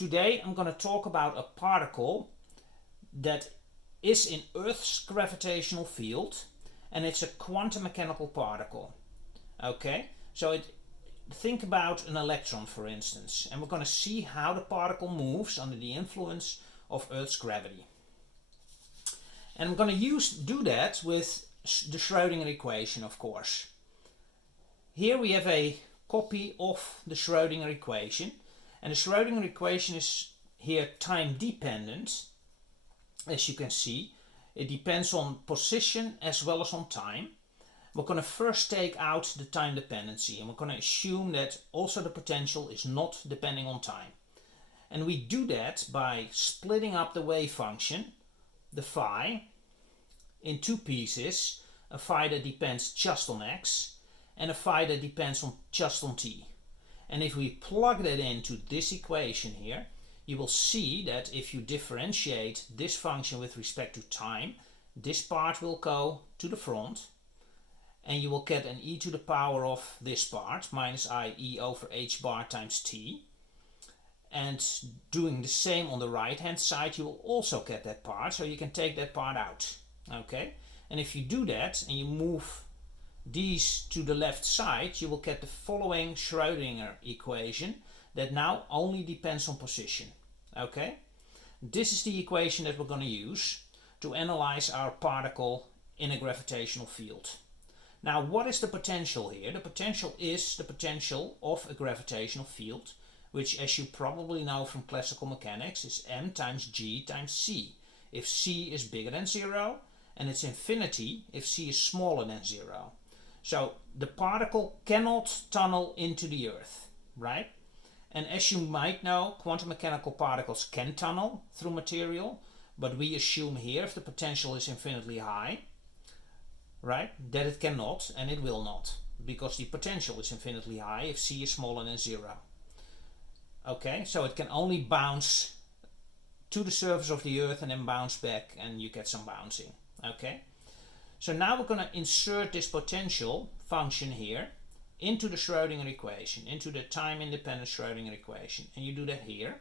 today I'm going to talk about a particle that is in Earth's gravitational field, and it's a quantum mechanical particle. Okay, so think about an electron, for instance, and we're going to see how the particle moves under the influence of Earth's gravity. And I'm going to do that with the Schrodinger equation, of course. Here we have a copy of the Schrodinger equation, and the Schrodinger equation is here time dependent. As you can see, it depends on position as well as on time. We're going to first take out the time dependency, and we're going to assume that also the potential is not depending on time. And we do that by splitting up the wave function, the phi, in two pieces, a phi that depends just on x and a phi that depends on just on t. And if we plug that into this equation here, you will see that if you differentiate this function with respect to time, this part will go to the front, and you will get an e to the power of this part, minus I e over h bar times t. And doing the same on the right hand side, you will also get that part, so you can take that part out. Okay, and if you do that and you move these to the left side, you will get the following Schrodinger equation that now only depends on position. Okay, this is the equation that we're going to use to analyze our particle in a gravitational field. Now, what is the potential here? The potential is the potential of a gravitational field, which, as you probably know from classical mechanics, is m times g times c, if c is bigger than 0, and it's infinity if c is smaller than 0. So the particle cannot tunnel into the Earth, right? And as you might know, quantum mechanical particles can tunnel through material, but we assume here, if the potential is infinitely high, right, that it cannot, and it will not, because the potential is infinitely high if c is smaller than 0. Okay, so it can only bounce to the surface of the Earth and then bounce back, and you get some bouncing. Okay, so now we're going to insert this potential function here into the Schrodinger equation, into the time-independent Schrodinger equation, and you do that here.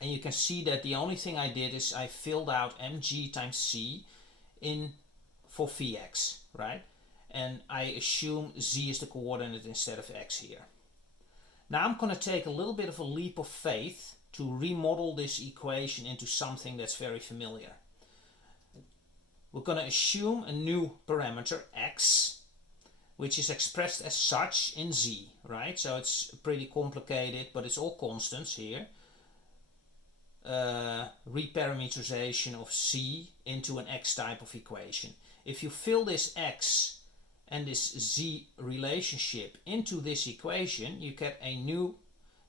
And you can see that the only thing I did is I filled out mg times c in for Vx, right? And I assume z is the coordinate instead of x here. Now I'm going to take a little bit of a leap of faith to remodel this equation into something that's very familiar. We're going to assume a new parameter, x, which is expressed as such in z, right? So it's pretty complicated, but it's all constants here. Reparameterization of c into an x type of equation. If you fill this x and this z relationship into this equation, you get a new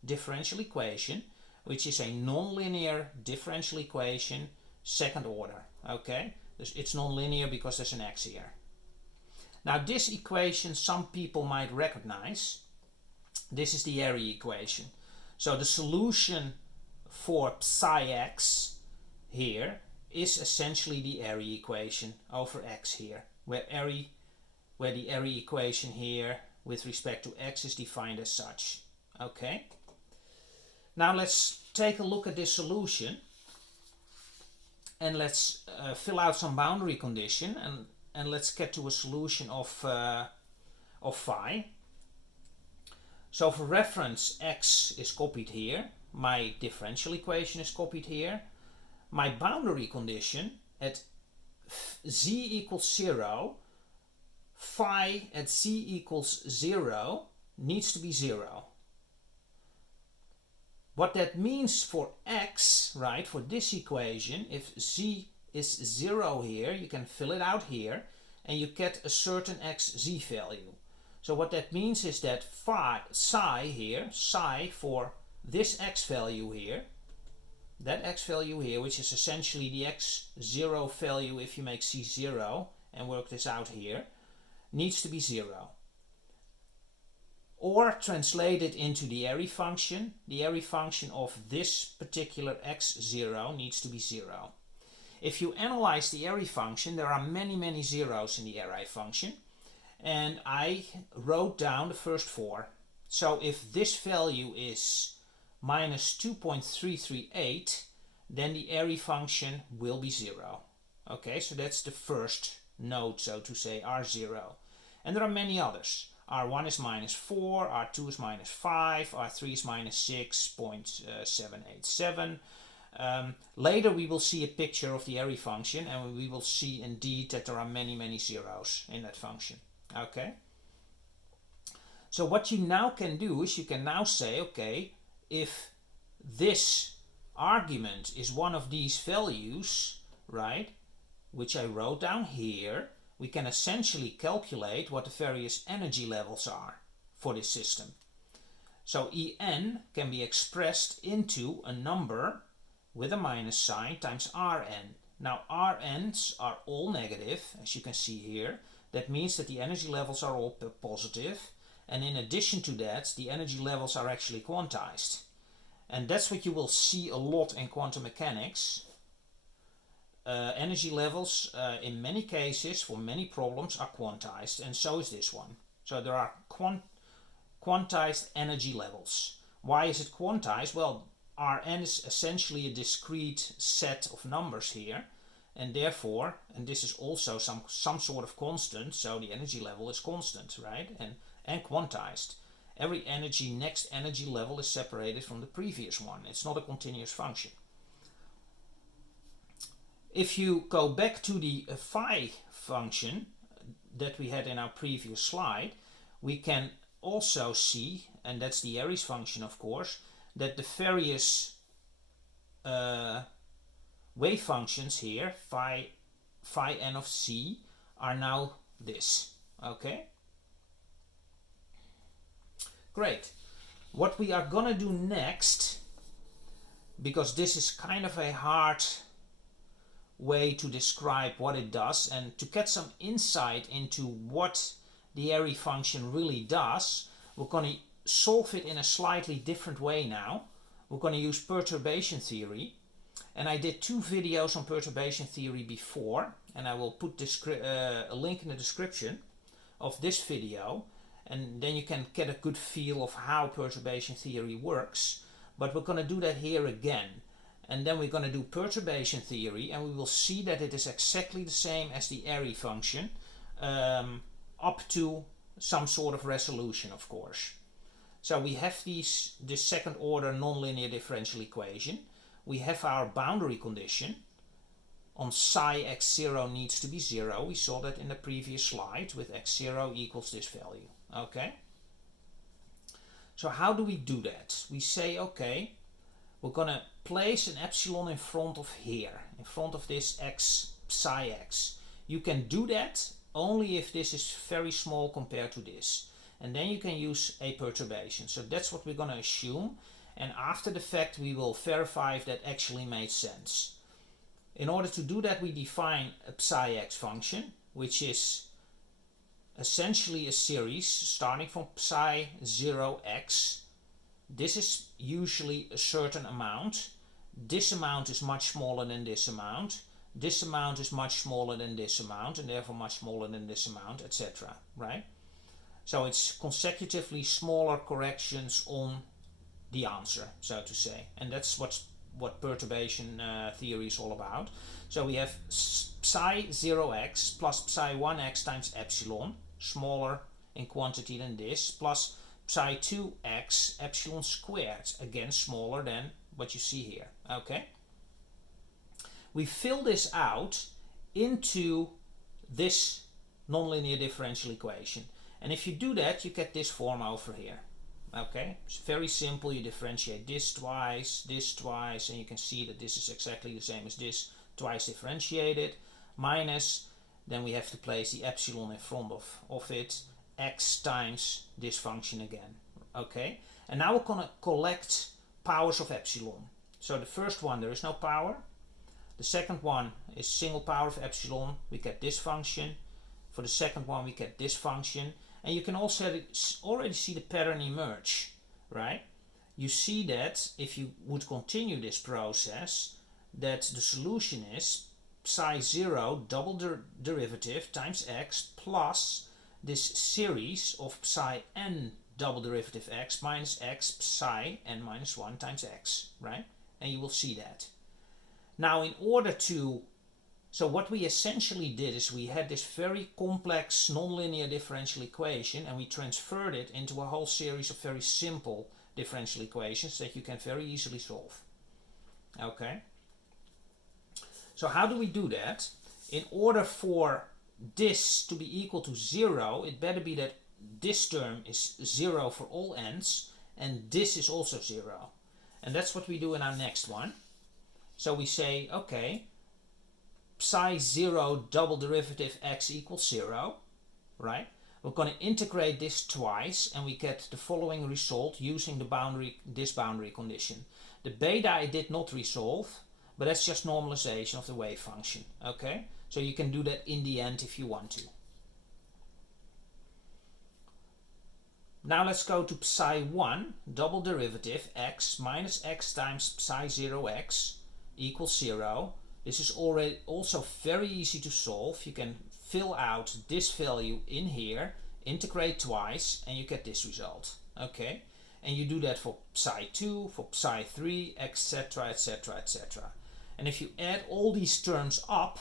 differential equation, which is a nonlinear differential equation, second order. Okay, it's nonlinear because there's an x here. Now this equation some people might recognize. This is the Airy equation. So the solution for psi x here is essentially the Airy equation over x here, where the Airy equation here with respect to x is defined as such. Okay. Now let's take a look at this solution, and let's fill out some boundary condition, and let's get to a solution of phi. So for reference, x is copied here, my differential equation is copied here. My boundary condition at z equals 0, phi at z equals 0 needs to be 0. What that means for x, right, for this equation, if z is 0 here, you can fill it out here, and you get a certain xz value. So what that means is that psi here, psi for this x value here, that x value here, which is essentially the x0 value if you make c 0 and work this out here, needs to be 0. Or translated into the Airy function of this particular x0 needs to be 0. If you analyze the Airy function, there are many zeros in the Airy function, and I wrote down the first 4. So if this value is minus 2.338, then the Airy function will be 0. Okay, so that's the first node, so to say, R0. And there are many others. R1 is minus 4, R2 is minus 5, R3 is minus 6.787. Later we will see a picture of the Airy function, and we will see indeed that there are many zeros in that function. Okay. So what you now can do is you can now say, okay, if this argument is one of these values, right, which I wrote down here, we can essentially calculate what the various energy levels are for this system. So En can be expressed into a number with a minus sign times Rn. Now Rn's are all negative, as you can see here. That means that the energy levels are all positive, and in addition to that, the energy levels are actually quantized. And that's what you will see a lot in quantum mechanics. Energy levels, in many cases, for many problems, are quantized, and so is this one. So there are quantized energy levels. Why is it quantized? Well, Rn is essentially a discrete set of numbers here, and therefore, and this is also some sort of constant, so the energy level is constant, right? And quantized. Every next energy level is separated from the previous one. It's not a continuous function. If you go back to the phi function that we had in our previous slide, we can also see, and that's the Airy's function of course, that the various wave functions here, phi n of c, are now this. Okay? Great. What we are gonna do next, because this is kind of a hard way to describe what it does, and to get some insight into what the Airy function really does, we're going to solve it in a slightly different way now. We're going to use perturbation theory, and I did 2 videos on perturbation theory before, and I will put a link in the description of this video, and then you can get a good feel of how perturbation theory works. But we're going to do that here again. And then we're going to do perturbation theory, and we will see that it is exactly the same as the Airy function, up to some sort of resolution, of course. So we have this second order nonlinear differential equation. We have our boundary condition on psi x0 needs to be 0. We saw that in the previous slide with x0 equals this value. Okay. So how do we do that? We say, okay, we're going to place an epsilon in front of here, in front of this x, psi x. You can do that only if this is very small compared to this. And then you can use a perturbation. So that's what we're going to assume. And after the fact, we will verify if that actually made sense. In order to do that, we define a psi x function, which is essentially a series starting from psi 0x. This is usually a certain amount. This amount is much smaller than this amount. This amount is much smaller than this amount, and therefore much smaller than this amount, etc. Right? So it's consecutively smaller corrections on the answer, so to say. And that's what perturbation theory is all about. So we have psi 0x plus psi 1x times epsilon, smaller in quantity than this, plus psi 2x epsilon squared, again smaller than what you see here. Okay? We fill this out into this nonlinear differential equation. And if you do that, you get this form over here. Okay? It's very simple. You differentiate this twice, and you can see that this is exactly the same as this, twice differentiated, minus, then we have to place the epsilon in front of it, x times this function again. Okay? And now we're going to collect powers of epsilon. So the first one, there is no power. The second one is single power of epsilon. We get this function. For the second one, we get this function. And you can also already see the pattern emerge, right? You see that if you would continue this process, that the solution is psi 0 double derivative times x plus this series of psi n double derivative x minus x psi n minus 1 times x, right? And you will see that. Now in order to, so what we essentially did is we had this very complex nonlinear differential equation and we transferred it into a whole series of very simple differential equations that you can very easily solve. Okay? So how do we do that? In order for this to be equal to 0, it better be that this term is 0 for all n's and this is also 0. And that's what we do in our next one. So we say, okay, psi 0 double derivative x equals 0, right? We're going to integrate this twice and we get the following result using this boundary condition. The beta I did not resolve, but that's just normalization of the wave function, okay? So you can do that in the end if you want to. Now let's go to psi 1 double derivative x minus x times psi 0x equals 0. This is already also very easy to solve. You can fill out this value in here, integrate twice, and you get this result. Okay? And you do that for psi 2, for psi 3, etc., etc., etc. And if you add all these terms up,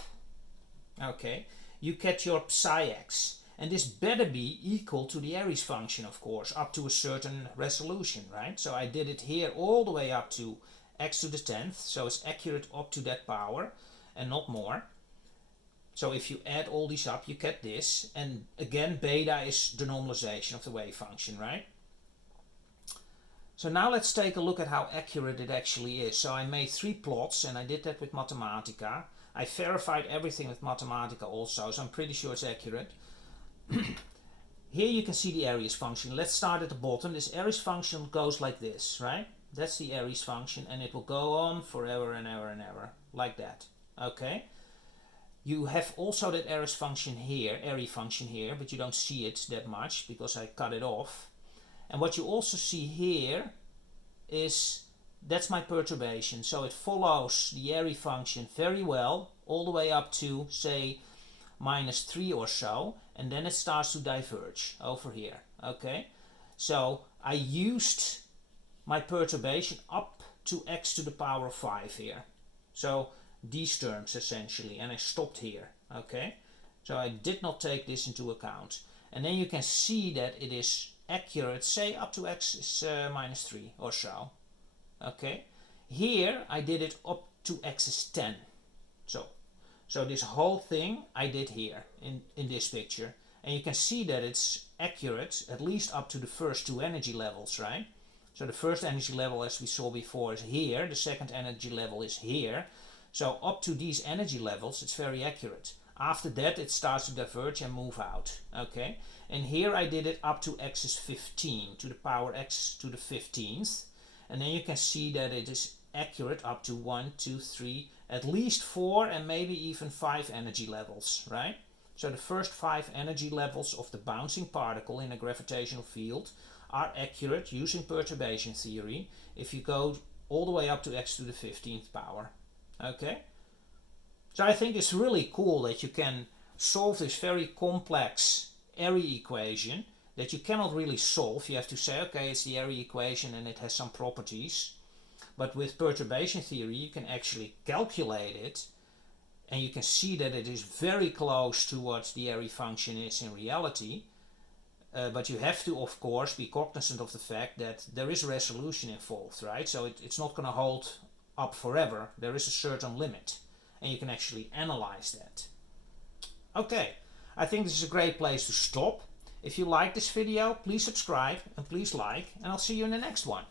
okay, you get your psi x. And this better be equal to the Airy's function, of course, up to a certain resolution, right? So I did it here all the way up to x to the 10th, so it's accurate up to that power and not more. So if you add all these up, you get this. And again, beta is the normalization of the wave function, right? So now let's take a look at how accurate it actually is. So I made 3 plots and I did that with Mathematica. I verified everything with Mathematica also, so I'm pretty sure it's accurate. Here you can see the Airy's function. Let's start at the bottom. This Airy's function goes like this, right? That's the Airy's function and it will go on forever and ever and ever, like that. Okay? You have also that Airy's function here, but you don't see it that much because I cut it off. And what you also see here is, that's my perturbation. So it follows the Airy function very well, all the way up to, say, -3 or so, and then it starts to diverge over here. Okay, so I used my perturbation up to x to the power of 5 here, so these terms essentially, and I stopped here. Okay, so I did not take this into account, and then you can see that it is accurate, say up to x is -3 or so. Okay, here I did it up to x is 10, so this whole thing I did here in this picture. And you can see that it's accurate at least up to the first 2 energy levels, right? So the first energy level, as we saw before, is here. The second energy level is here. So up to these energy levels, it's very accurate. After that, it starts to diverge and move out. Okay? And here I did it up to x is 15, to the power x to the 15th. And then you can see that it is accurate up to 1, 2, 3, at least 4 and maybe even 5 energy levels, right? So the first 5 energy levels of the bouncing particle in a gravitational field are accurate using perturbation theory if you go all the way up to x to the 15th power. Okay? So I think it's really cool that you can solve this very complex Airy equation that you cannot really solve. You have to say, okay, it's the Airy equation and it has some properties. But with perturbation theory, you can actually calculate it and you can see that it is very close to what the Airy function is in reality. But you have to, of course, be cognizant of the fact that there is resolution involved, right? So it's not going to hold up forever. There is a certain limit and you can actually analyze that. Okay, I think this is a great place to stop. If you like this video, please subscribe and please like, and I'll see you in the next one.